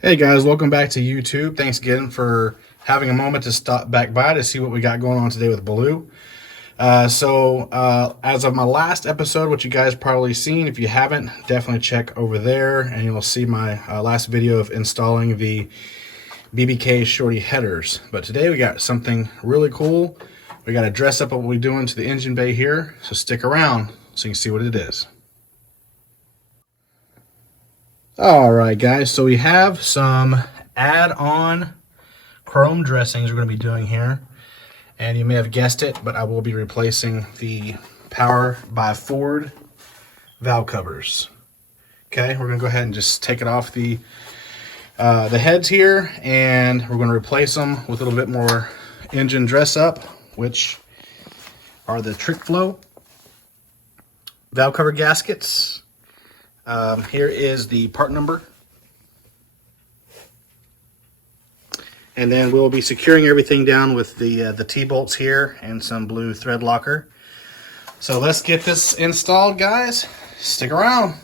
Hey guys, welcome back to YouTube. Thanks again for having a moment to stop back by to see what we got going on today with Blue. As of my last episode, which you guys probably seen, if you haven't, definitely check over there and you'll see my last video of installing the BBK Shorty headers. But today we got something really cool. We got to dress up what we're doing to the engine bay here, so stick around so you can see what it is. Alright guys, so we have some add-on chrome dressings we're going to be doing here. And you may have guessed it, but I will be replacing the Power by Ford valve covers. Okay, we're going to go ahead and just take it off the heads here, and we're going to replace them with a little bit more engine dress up, which are the Trick Flow valve cover gaskets. Here is the part number. And then we'll be securing everything down with the T-bolts here and some blue thread locker. So let's get this installed, guys. Stick around.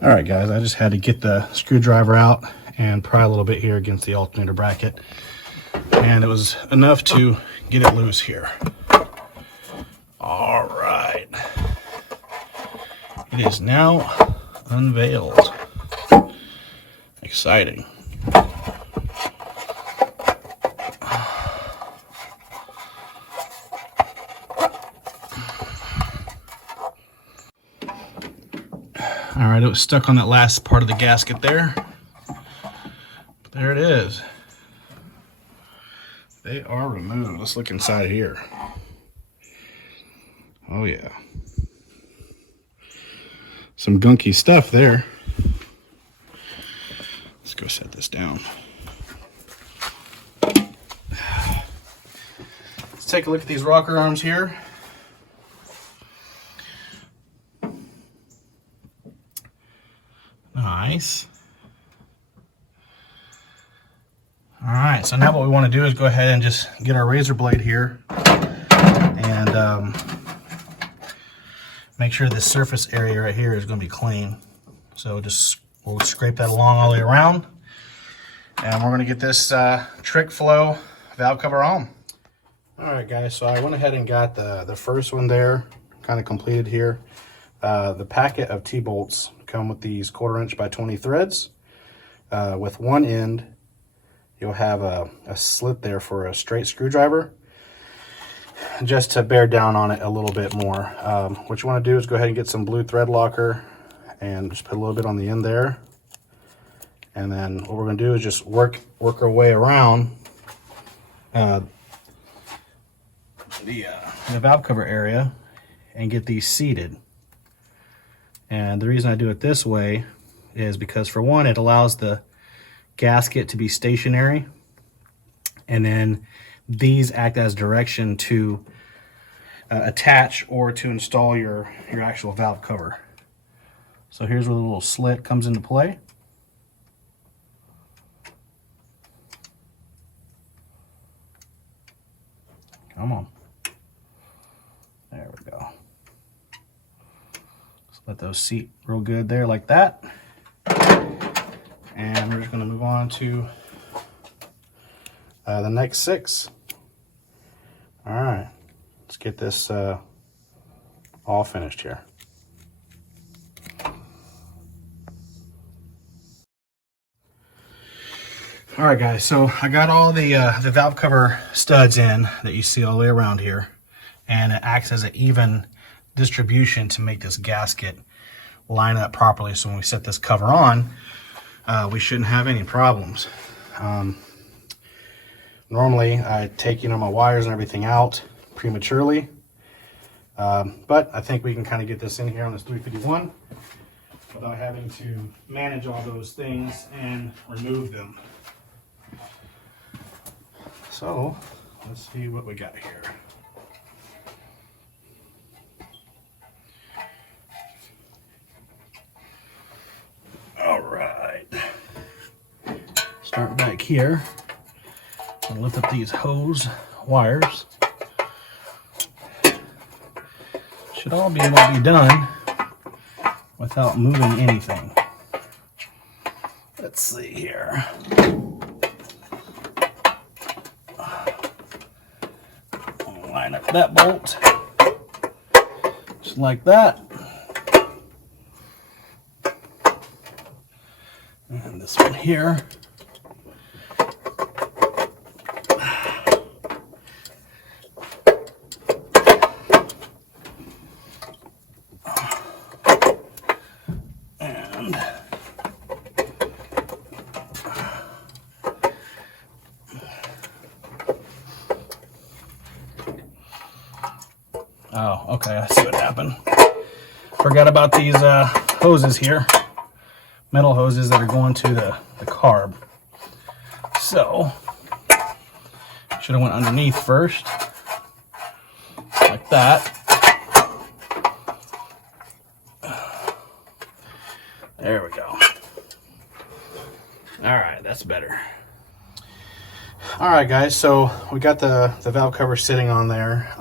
All right, guys, I just had to get the screwdriver out and pry a little bit here against the alternator bracket. And it was enough to get it loose here. All right. It is now unveiled. Exciting. All right, it was stuck on that last part of the gasket there. But there it is. They are removed. Let's look inside here. Oh yeah. Some gunky stuff there. Let's go set this down. Let's take a look at these rocker arms here. Nice. All right, so now what we want to do is go ahead and just get our razor blade here and make sure this surface area right here is going to be clean. So we'll scrape that along all the way around, and we're going to get this Trick Flow valve cover on. All right, guys, so I went ahead and got the first one there kind of completed here. The packet of T-bolts come with these 1/4 inch by 20 threads. With one end, you'll have a slit there for a straight screwdriver, just to bear down on it a little bit more. What you want to do is go ahead and get some blue thread locker and just put a little bit on the end there. And then what we're going to do is just work our way around the valve cover area and get these seated. And the reason I do it this way is because, for one, it allows the gasket to be stationary, and then these act as direction to attach or to install your actual valve cover. So here's where the little slit comes into play. Come on. There we go. Let those seat real good there like that. And we're just going to move on to the next 6. All right, let's get this all finished here. All right, guys, so I got all the valve cover studs in that you see all the way around here, and it acts as an even distribution to make this gasket line up properly, so when we set this cover on, we shouldn't have any problems. Normally I take, my wires and everything out prematurely. But I think we can kind of get this in here on this 351 without having to manage all those things and remove them. So let's see what we got here. All right. Start back here and lift up these hose wires. Should all be able to be done without moving anything. Let's see here. Line up that bolt just like that. And this one here. Oh, okay, I see what happened. Forgot about these hoses here. Metal hoses that are going to the carb. So, should have went underneath first. Like that. There we go. Alright, that's better. Alright guys, so we got the valve cover sitting on there.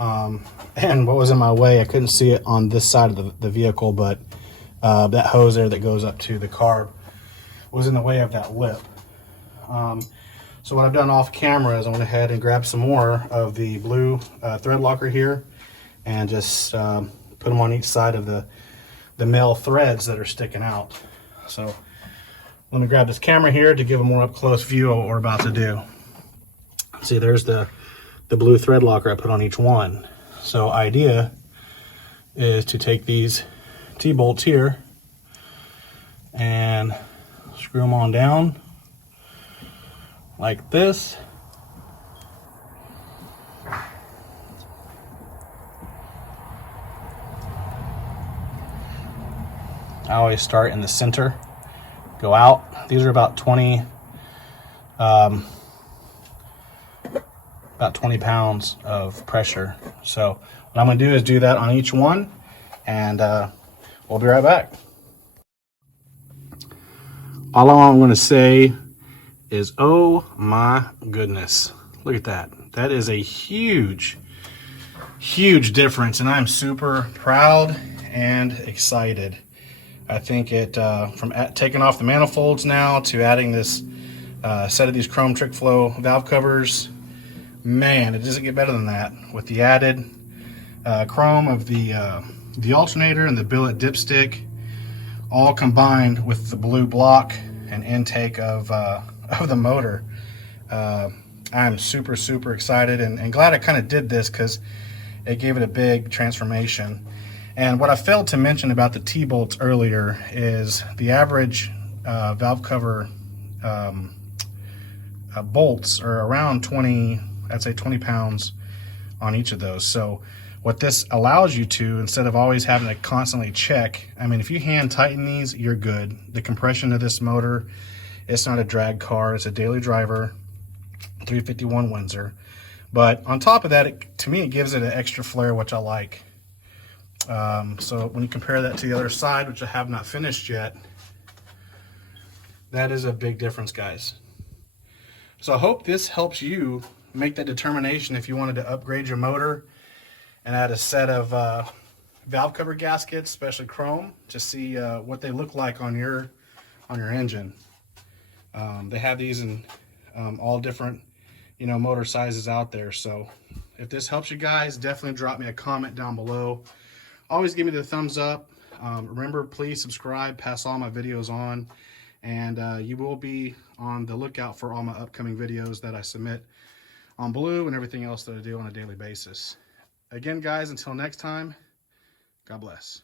And what was in my way, I couldn't see it on this side of the vehicle, but that hose there that goes up to the carb was in the way of that lip. So what I've done off camera is I went ahead and grabbed some more of the blue thread locker here and just put them on each side of the male threads that are sticking out. So let me grab this camera here to give a more up close view of what we're about to do. See, there's the blue thread locker I put on each one. So idea is to take these T-bolts here and screw them on down like this. I always start in the center, go out. These are about 20 pounds of pressure. So what I'm going to do is do that on each one, and we'll be right back. All I'm going to say is, oh my goodness, look at that. That is a huge difference, and I'm super proud and excited. I think it from taking off the manifolds now to adding this set of these chrome trick flow valve covers, man, it doesn't get better than that. With the added chrome of the alternator and the billet dipstick, all combined with the blue block and intake of the motor, I'm super excited and glad I kind of did this because it gave it a big transformation. And what I failed to mention about the T-bolts earlier is the average valve cover bolts are around 20, I'd say 20 pounds on each of those. So what this allows you to, instead of always having to constantly check, I mean, if you hand tighten these, you're good. The compression of this motor, it's not a drag car, it's a daily driver, 351 Windsor. But on top of that, to me, it gives it an extra flair, which I like. So when you compare that to the other side, which I have not finished yet, that is a big difference, guys. So I hope this helps you make that determination if you wanted to upgrade your motor and add a set of valve cover gaskets, especially chrome, to see what they look like on your engine. They have these in all different motor sizes out there. So if this helps you guys, definitely drop me a comment down below. Always give me the thumbs up. Remember, please subscribe, pass all my videos on, and you will be on the lookout for all my upcoming videos that I submit on Blue and everything else that I do on a daily basis. Again, guys, until next time, God bless.